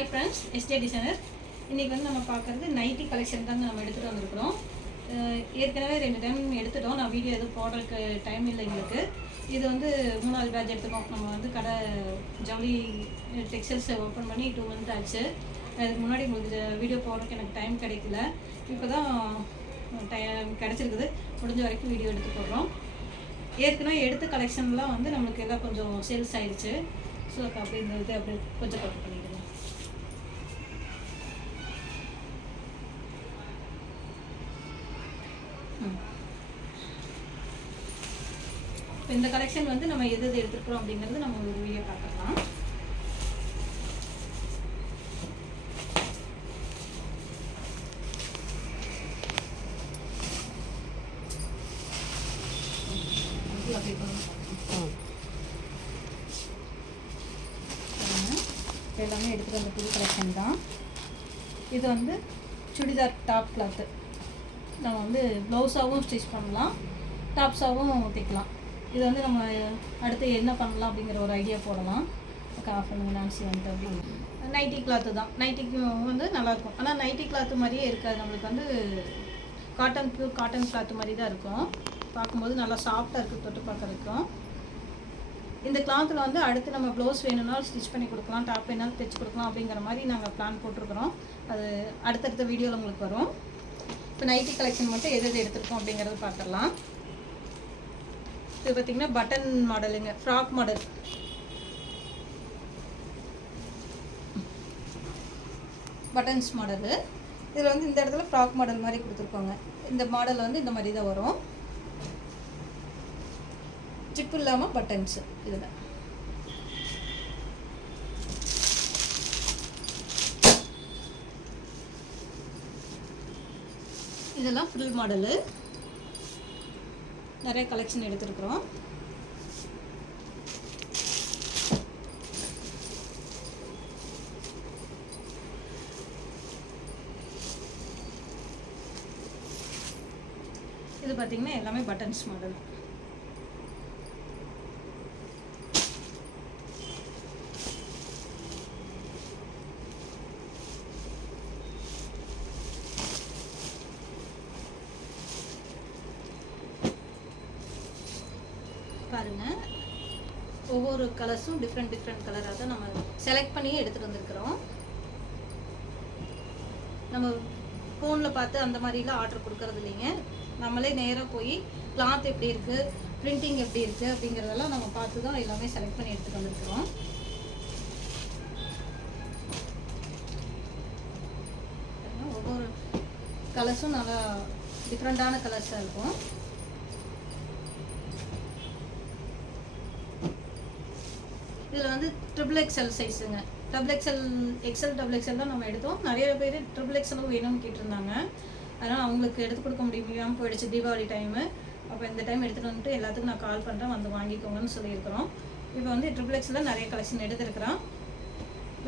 Hi friends, yesterday designer. இன்றைக்கி வந்து நம்ம பார்க்குறது நைட்டி கலெக்ஷன் தாங்க நம்ம எடுத்துகிட்டு வந்திருக்கிறோம். ஏற்கனவே 2 டைம் எடுத்துட்டோம். நான் வீடியோ எதுவும் போடுறதுக்கு டைம் இல்லை எங்களுக்கு. இது வந்து 3வது பேட்ச் எடுத்துக்கோம். நம்ம வந்து கடை ஜவுளி டெக்ஸ்டைல்ஸை ஓப்பன் பண்ணி 2 மந்த் ஆச்சு. அதுக்கு முன்னாடி உங்களுக்கு வீடியோ போடுறதுக்கு எனக்கு டைம் கிடைக்கல. இப்போ தான் டைம் கிடச்சிருக்குது. முடிஞ்ச வரைக்கும் வீடியோ எடுத்து போடுறோம். ஏற்கனவே எடுத்த கலெக்ஷன்லாம் வந்து நம்மளுக்கு எல்லாம் கொஞ்சம் சேல்ஸ் ஆயிடுச்சு. ஸோ அப்படி இந்த இது அப்படி கொஞ்சம் கவர் பண்ணிக்கலாம். இப்போ இந்த கலெக்ஷன் வந்து நம்ம எது எது எடுத்துக்கிறோம் அப்படிங்கிறது நம்ம ஒரு வீடியோ பார்க்கலாம். எல்லாமே எடுத்துகிட்டு வந்த புது கலெக்ஷன் தான். இது வந்து சுடிதார் டாப் கிளாத்து. நம்ம வந்து ப்ளவுஸாகவும் ஸ்டிச் பண்ணலாம், டாப்ஸாகவும் தைக்கலாம். இது வந்து நம்ம அடுத்து என்ன பண்ணலாம் அப்படிங்கிற ஒரு ஐடியா போடலாம். ஆஃப் பண்ணுங்க நான்சி வந்து அப்படி நைட்டி கிளாத்து தான். நைட்டிக்கு வந்து நல்லாயிருக்கும். ஆனால் நைட்டி கிளாத்து மாதிரியே இருக்காது. நம்மளுக்கு வந்து பியூர் காட்டன் கிளாத்து மாதிரி தான் இருக்கும். பார்க்கும்போது நல்லா சாஃப்டாக இருக்குது தொட்டு பார்க்குறதுக்கும். இந்த கிளாத்தில் வந்து அடுத்து நம்ம ப்ளவுஸ் வேணும்னாலும் ஸ்டிச் பண்ணி கொடுக்கலாம், டாப் வேணாலும் தைச்சி கொடுக்கலாம் அப்படிங்கிற மாதிரி நாங்கள் பிளான் போட்டிருக்கிறோம். அது அடுத்தடுத்த வீடியோவில் உங்களுக்கு வரும். இப்போ நைட்டி கலெக்ஷன் மட்டும் எது எது எடுத்துருக்கோம் அப்படிங்கிறது பார்த்துடலாம். இது பார்த்திங்கன்னா பட்டன் மாடலுங்க, ஃப்ராக் மாடல். Buttons model. இதில் வந்து இந்த இடத்துல ஃப்ராக் மாடல் மாதிரி கொடுத்துருக்கோங்க. இந்த மாடல் வந்து இந்த மாதிரி தான் வரும். ஜிப்பு இல்லாமல் பட்டன்ஸு. இதில் இதெல்லாம் ஃபுல் மாடலு. நிறைய கலெக்ஷன் எடுத்துருக்குறோம். இது பார்த்திங்கன்னா எல்லாமே பட்டன்ஸ் மாடல். பாருங்கள், ஒவ்வொரு கலர்ஸும் டிஃப்ரெண்ட் கலராக தான் நம்ம செலக்ட் பண்ணி எடுத்துகிட்டு வந்திருக்கிறோம். நம்ம ஃபோனில் பார்த்து அந்த மாதிரிலாம் ஆர்டர் கொடுக்கறது இல்லைங்க. நம்மளே நேராக போய் கிளாத் எப்படி இருக்குது, பிரிண்டிங் எப்படி இருக்குது அப்படிங்கிறதெல்லாம் நம்ம பார்த்து தான் எல்லாமே செலக்ட் பண்ணி எடுத்துகிட்டு வந்திருக்கிறோம். ஒவ்வொரு கலர்ஸும் நல்லா டிஃப்ரெண்ட்டான கலர்ஸாக இருக்கும். இதில் வந்து XXL சைஸுங்க. எக்ஸல் தான் நம்ம எடுத்தோம். நிறைய பேர் XXL வேணும்னு கேட்டிருந்தாங்க. அதனால் அவங்களுக்கு எடுத்து கொடுக்க முடியாமல் போயிடுச்சு தீபாவளி டைமு. அப்போ இந்த டைம் எடுத்துகிட்டு வந்துட்டு எல்லாத்துக்கும் நான் கால் பண்ணுறேன், வந்து வாங்கிக்கோங்கன்னு சொல்லியிருக்கிறோம். இப்போ வந்து XXL நிறைய கலெக்ஷன் எடுத்துருக்குறோம்.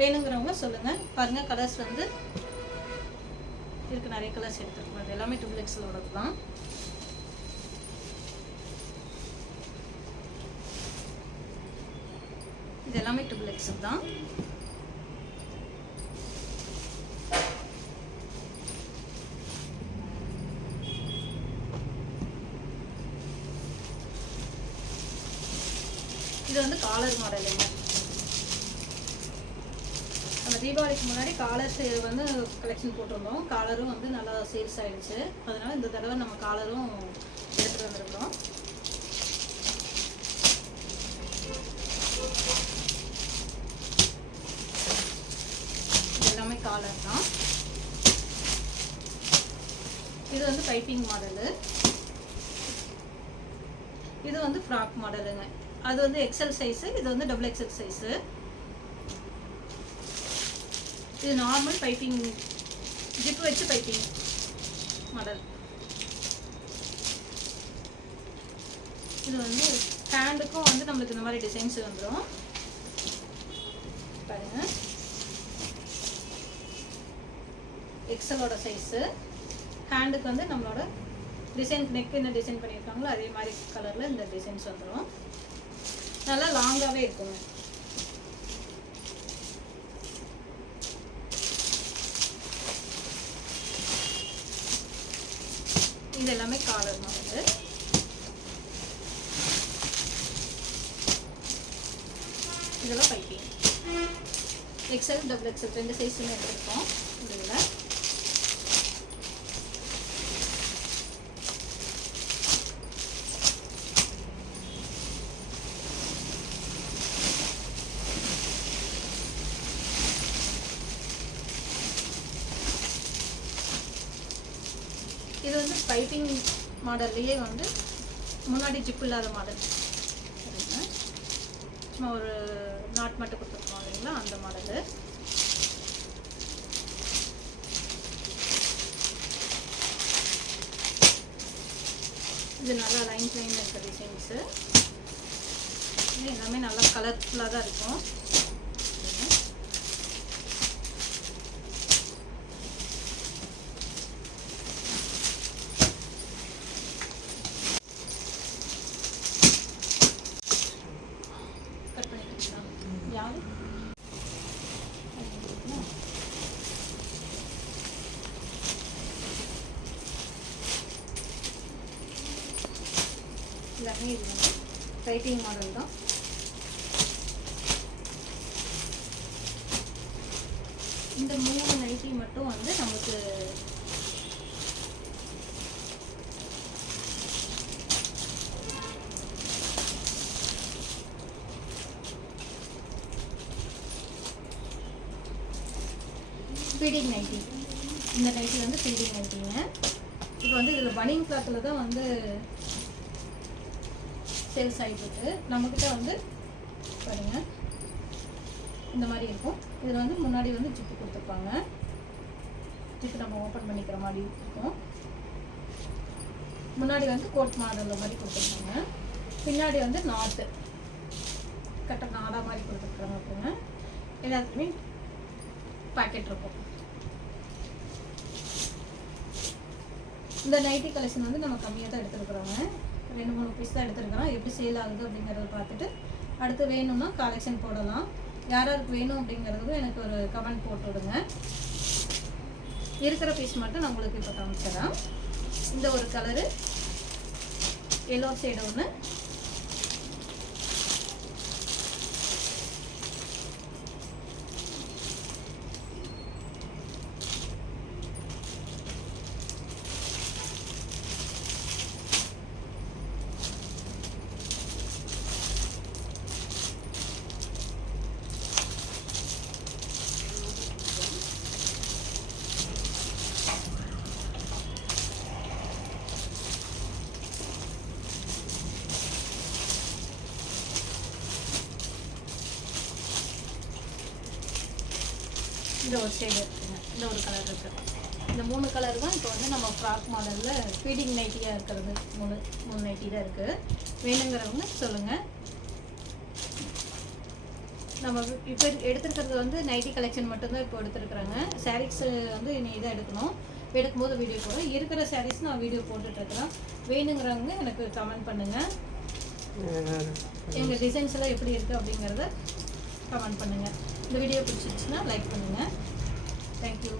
வேணுங்கிறவங்க சொல்லுங்கள். பாருங்கள், கலர்ஸ் வந்து இருக்குது. நிறைய கலர்ஸ் எடுத்துருக்கோம். அது எல்லாமே XXLோடது தான். இது எல்லாமே XXL தான். இது வந்து காலர் மாடலுங்க. நம்ம தீபாவளிக்கு முன்னாடி காலர்ஸ் வந்து கலெக்ஷன் போட்டிருந்தோம். காலரும் வந்து நல்லா சேல்ஸ் ஆகிடுச்சு. அதனால் இந்த தடவை நம்ம காலரும் எடுத்துகிட்டு வந்திருக்கிறோம். எல்லாமே காலர் தான். இது வந்து பைப்பிங் மாடலு. இது வந்து ஃப்ராக் மாடலுங்க. அது வந்து எக்ஸல் சைஸு, இது வந்து XXL சைஸு. இது நார்மல் பைப்பிங், ஜிப் வச்சு பைப்பிங் மாடல். இது வந்து ஹேண்டுக்கும் வந்து நம்மளுக்கு இந்த மாதிரி டிசைன்ஸ் வந்துடும். பாருங்கள், எக்ஸலோட சைஸு. ஹேண்டுக்கு வந்து நம்மளோட டிசைன், நெக் என்ன டிசைன் பண்ணியிருக்காங்களோ அதே மாதிரி கலரில் இந்த டிசைன்ஸ் வந்துடும். நல்லா லாங்காகவே இருக்குங்க. இது எல்லாமே காலர் மாடல். இதெல்லாம் பைப்பிங். எக்ஸ்எல் டபுள் எக்ஸ்எல் 2 சைஸுமே எடுத்துருக்கோம் இதில். இது வந்து பைப்பிங் மாடல்லையே வந்து முன்னாடி ஜிப் இல்லாத மாடல். சும்மா ஒரு நாட் மட்டும் கொடுத்துருக்கோம் இல்லைங்களா, அந்த மாடலு. இது நல்லா லைன் இருக்க டிசைன்ஸு. இது எல்லாமே நல்லா கலர்ஃபுல்லாக தான் இருக்கும். எல்லாமே இது வந்து பைப்பிங் மாடல் தான். இந்த 3 நைட்டி மட்டும் வந்து நமக்கு ஃபீடிங் நைட்டி. இந்த நைட்டி வந்து ஃபீடிங் நைட்டிங்க. இப்போ வந்து இதில் பனியன் கிளாத்தில் தான் வந்து சேல்ஸ் ஆகிட்டு நம்மக்கிட்ட வந்து பாருங்க இந்த மாதிரி இருக்கும். இதில் வந்து முன்னாடி வந்து ஜிப்பு கொடுத்துருப்பாங்க. ஜிப்பு நம்ம ஓப்பன் பண்ணிக்கிற மாதிரி இருக்கும். முன்னாடி வந்து கோட் மாடலில் மாதிரி கொடுத்துருப்பாங்க. பின்னாடி வந்து நாட்டு கட்ட நாடா மாதிரி கொடுத்துருக்குறாங்க. அப்படிங்க எல்லாத்துக்குமே பாக்கெட் இருக்கும். இந்த நைட்டி கலெக்ஷன் வந்து நம்ம கம்மியாக தான் எடுத்துருக்குறோங்க. 2-3 பீஸ் தான் எடுத்துருக்குறோம். எப்படி சேல் ஆகுது அப்படிங்கிறத பார்த்துட்டு அடுத்து வேணும்னா கலெக்ஷன் போடலாம். யாராருக்கு வேணும் அப்படிங்கிறதுக்கும் எனக்கு ஒரு கமெண்ட் போட்டு விடுங்க. இருக்கிற பீஸ் மட்டும் நான் உங்களுக்கு இப்போ காமிச்சிடறேன். இந்த ஒரு கலரு எல்லோ ஷேடு ஒன்று, இந்த ஒரு ஷேடு இருக்குங்க. இந்த ஒரு கலர் இருக்குது. இந்த 3 கலர் தான் இப்போ வந்து நம்ம ஃப்ராக் மாடலில் ஃபீடிங் நைட்டியாக இருக்கிறது. 3 நைட்டி தான் இருக்குது. வேணுங்கிறவங்க சொல்லுங்கள். நம்ம இப்போ எடுத்துருக்கிறது வந்து நைட்டி கலெக்ஷன் மட்டும்தான் இப்போ எடுத்துருக்குறாங்க. சாரீஸ் வந்து இனி இதை எடுக்கணும். எடுக்கும்போது வீடியோ போடுறோம். இருக்கிற சாரீஸ் நான் வீடியோ போட்டுட்ருக்குறேன். வேணுங்கிறவங்க எனக்கு கமெண்ட் பண்ணுங்கள். எங்கள் டிசைன்ஸ் எல்லாம் எப்படி இருக்குது அப்படிங்கிறத கமெண்ட் பண்ணுங்கள். இந்த வீடியோ பிடிச்சிருச்சுன்னா லைக் பண்ணுங்கள். தேங்க்யூ.